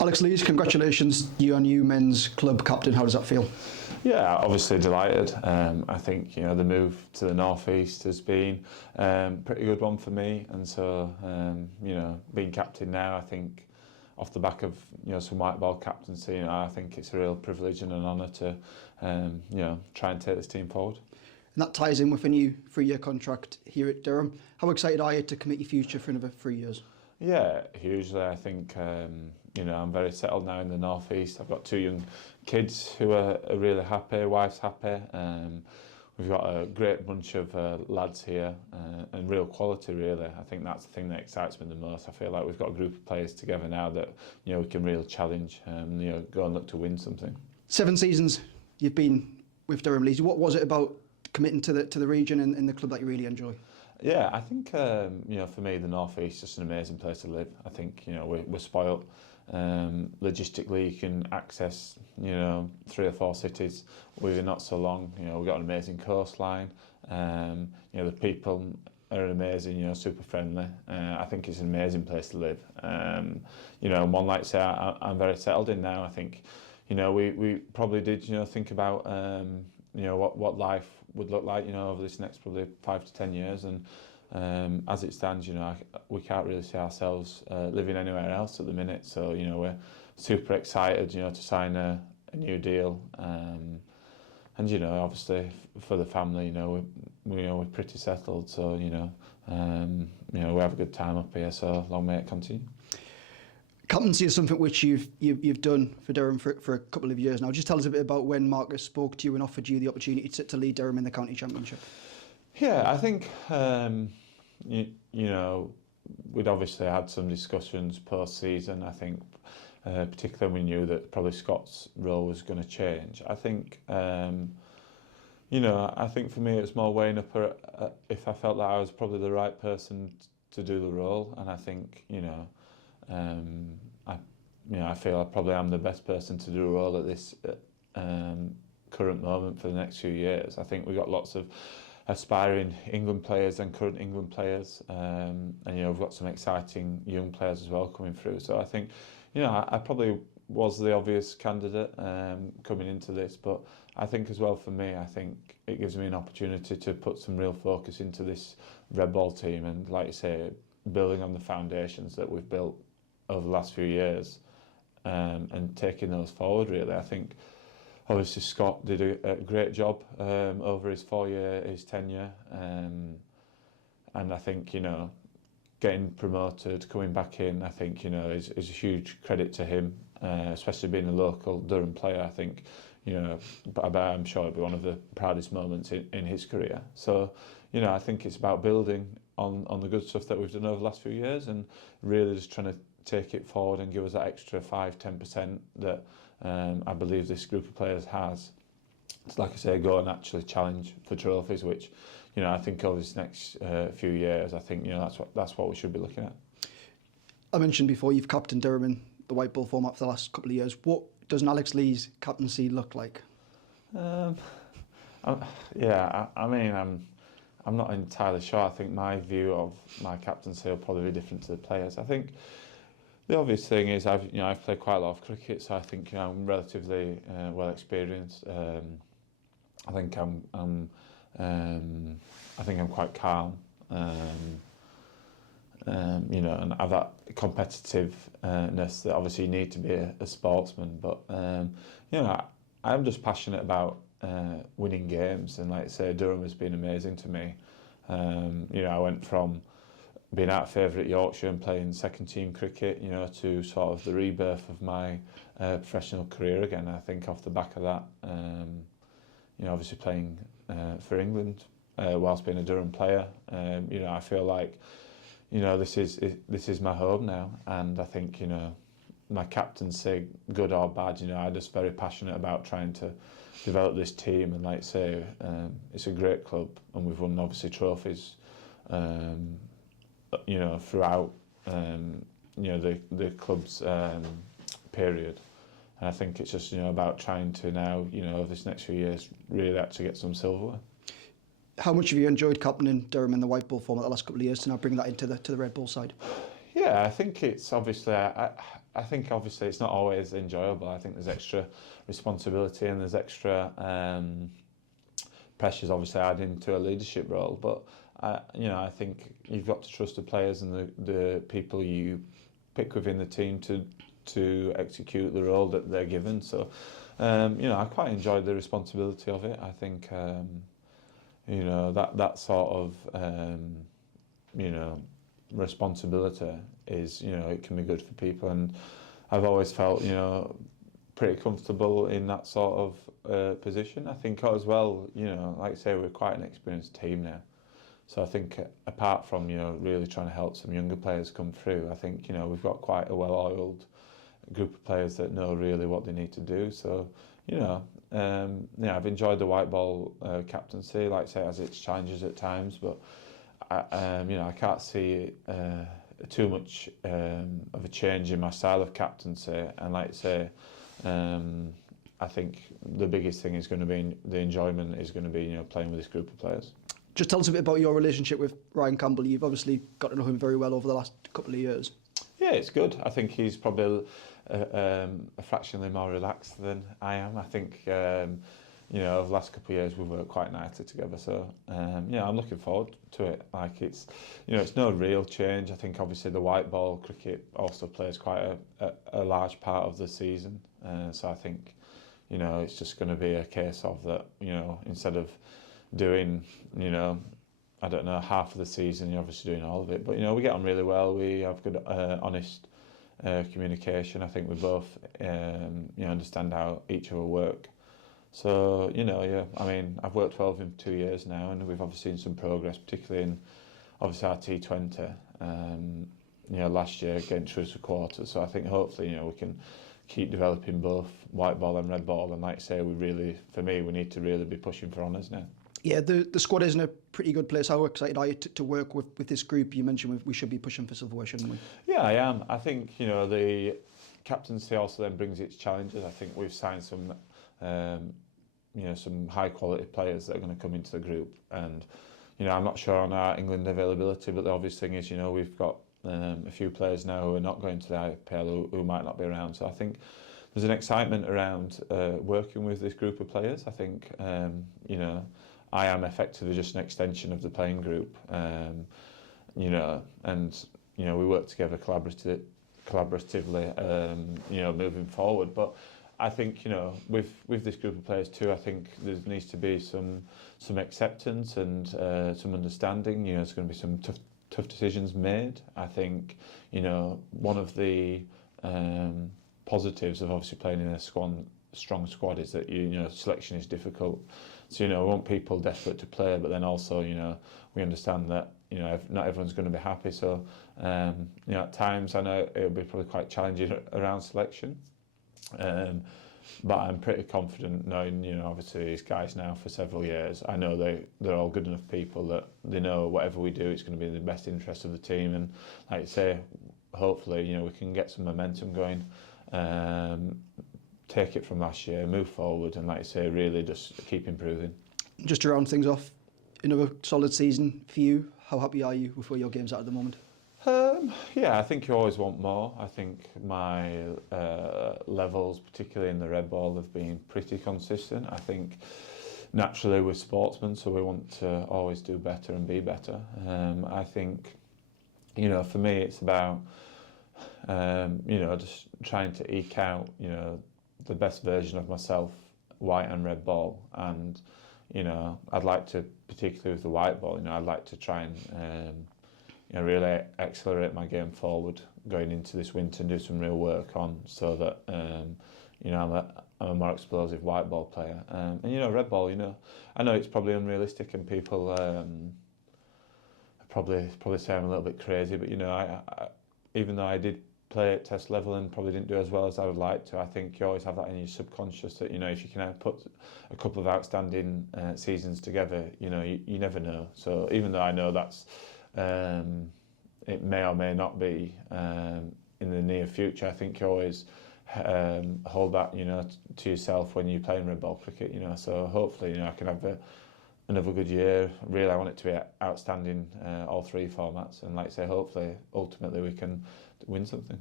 Alex Lees, congratulations, your new men's club captain. How does that feel? Yeah, obviously delighted. I think the move to the northeast has been a pretty good one for me, and so being captain now, I think off the back of some white ball captaincy, I think it's a real privilege and an honour to try and take this team forward. And that ties in with a new 3-year contract here at Durham. How excited are you to commit your future for another 3 years? Yeah, hugely. I think I'm very settled now in the northeast. I've got 2 young kids who are really happy. Wife's happy. We've got a great bunch of lads here and real quality. Really, I think that's the thing that excites me the most. I feel like we've got a group of players together now that we can really challenge and go and look to win something. 7 seasons you've been with Durham Lees. What was it about committing to the region and the club that you really enjoy? Yeah, I think for me the North East is just an amazing place to live. I think we're spoilt. Logistically, you can access 3 or 4 cities within not so long. We've got an amazing coastline. The people are amazing. Super friendly. I think it's an amazing place to live. And one like say I'm very settled in now. I think we probably did think about what life would look like over this next probably 5 to 10 years, and as it stands we can't really see ourselves living anywhere else at the minute, so we're super excited to sign a new deal, and obviously for the family we're pretty settled, so we have a good time up here, so long may it continue. Captaincy is something which you've done for Durham for a couple of years now. Just tell us a bit about when Marcus spoke to you and offered you the opportunity to lead Durham in the county championship. Yeah, I think we'd obviously had some discussions post-season. I think particularly we knew that probably Scott's role was going to change. I think I think for me it was more weighing up if I felt that I was probably the right person to do the role, and I think I feel I probably am the best person to do a role at this current moment for the next few years. I think we've got lots of aspiring England players and current England players, and we've got some exciting young players as well coming through. So I think I probably was the obvious candidate coming into this, but I think as well for me, I think it gives me an opportunity to put some real focus into this red ball team, and like you say, building on the foundations that we've built over the last few years, and taking those forward really. I think obviously Scott did a great job over his tenure, and I think getting promoted, coming back in, I think is a huge credit to him, especially being a local Durham player. I think I'm sure it'll be one of the proudest moments in his career. So I think it's about building on the good stuff that we've done over the last few years, and really just trying to take it forward and give us that extra 5-10% that I believe this group of players has. It's like I say, go and actually challenge for trophies, which I think over this next few years, I think that's what we should be looking at. I mentioned before you've captained Durham in the white ball format for the last couple of years. What does an Alex Lees captaincy look like? I'm not entirely sure. I think my view of my captaincy will probably be different to the players. I think the obvious thing is I've played quite a lot of cricket, so I think I'm relatively well experienced. I think I'm quite calm, and have that competitiveness that obviously you need to be a sportsman. But I'm just passionate about winning games, and like I say, Durham has been amazing to me. I went from being out of favour at Yorkshire and playing second team cricket, to sort of the rebirth of my professional career again. I think off the back of that, obviously playing for England whilst being a Durham player, I feel like this is my home now, and I think my captaincy, good or bad, I'm just very passionate about trying to develop this team, and like I say, it's a great club, and we've won obviously trophies throughout the club's period, and I think it's just about trying to now over this next few years really actually get some silverware. How much have you enjoyed captaining Durham in the white ball format the last couple of years to now bring that into the red ball side? Yeah, I think it's obviously I think obviously it's not always enjoyable. I think there's extra responsibility and there's extra pressures obviously added into a leadership role. But I think you've got to trust the players and the people you pick within the team to execute the role that they're given. So I quite enjoyed the responsibility of it. I think that sort of responsibility is, it can be good for people, and I've always felt pretty comfortable in that sort of position. I think as well, like I say, we're quite an experienced team now. So I think apart from really trying to help some younger players come through, I think we've got quite a well-oiled group of players that know really what they need to do. So I've enjoyed the white ball captaincy, like I say, as its challenges at times, but I can't see too much of a change in my style of captaincy. And like I say, I think the biggest thing is going to be the enjoyment is going to be playing with this group of players. Just tell us a bit about your relationship with Ryan Campbell. You've obviously got to know him very well over the last couple of years. Yeah, it's good. I think he's probably a fractionally more relaxed than I am. I think over the last couple of years we've worked quite nicely together. So I'm looking forward to it. Like it's no real change. I think obviously the white ball cricket also plays quite a large part of the season. So I think it's just going to be a case of that. Instead of doing I don't know, half of the season, you're obviously doing all of it. But, we get on really well. We have good, honest communication. I think we both, understand how each other work. So, I mean, I've worked well with him for 2 years now, and we've obviously seen some progress, particularly in, obviously, our T20, last year, getting through to quarters. So I think hopefully, we can keep developing both white ball and red ball. And like I say, we need to really be pushing for honours now. Yeah, the squad is in a pretty good place. How excited are you to work with this group? You mentioned we should be pushing for silverware, shouldn't we? Yeah, I am. I think, the captaincy also then brings its challenges. I think we've signed some, some high quality players that are going to come into the group. And, I'm not sure on our England availability, but the obvious thing is, we've got a few players now who are not going to the IPL who might not be around. So I think there's an excitement around working with this group of players. I think, I am effectively just an extension of the playing group, and we work together collaboratively, moving forward. But I think with this group of players too, I think there needs to be some acceptance and some understanding. There's going to be some tough decisions made. I think one of the positives of obviously playing in a strong squad is that selection is difficult. So we want people desperate to play, but then also we understand that not everyone's going to be happy. So at times I know it'll be probably quite challenging around selection, but I'm pretty confident knowing obviously these guys now for several years. I know they're all good enough people that they know whatever we do, it's going to be in the best interest of the team. And like I say, hopefully we can get some momentum going. Take it from last year, move forward, and like I say, really just keep improving. Just to round things off, another solid season for you. How happy are you with where your game's at the moment? Yeah, I think you always want more. I think my levels, particularly in the red ball, have been pretty consistent. I think naturally we're sportsmen, so we want to always do better and be better. I think, for me, it's about, just trying to eke out, the best version of myself, white and red ball. And, I'd like to, particularly with the white ball, I'd like to try and, really accelerate my game forward going into this winter and do some real work on so that, I'm a more explosive white ball player. And, red ball, I know it's probably unrealistic and people probably say I'm a little bit crazy, but, I even though I did play at test level and probably didn't do as well as I would like to, I think you always have that in your subconscious that, if you can put a couple of outstanding seasons together, you never know. So even though I know that's, it may or may not be in the near future, I think you always hold that, to yourself when you're playing red ball cricket, so hopefully, I can have another good year. Really, I want it to be outstanding, all three formats, and like I say, hopefully, ultimately we can win something.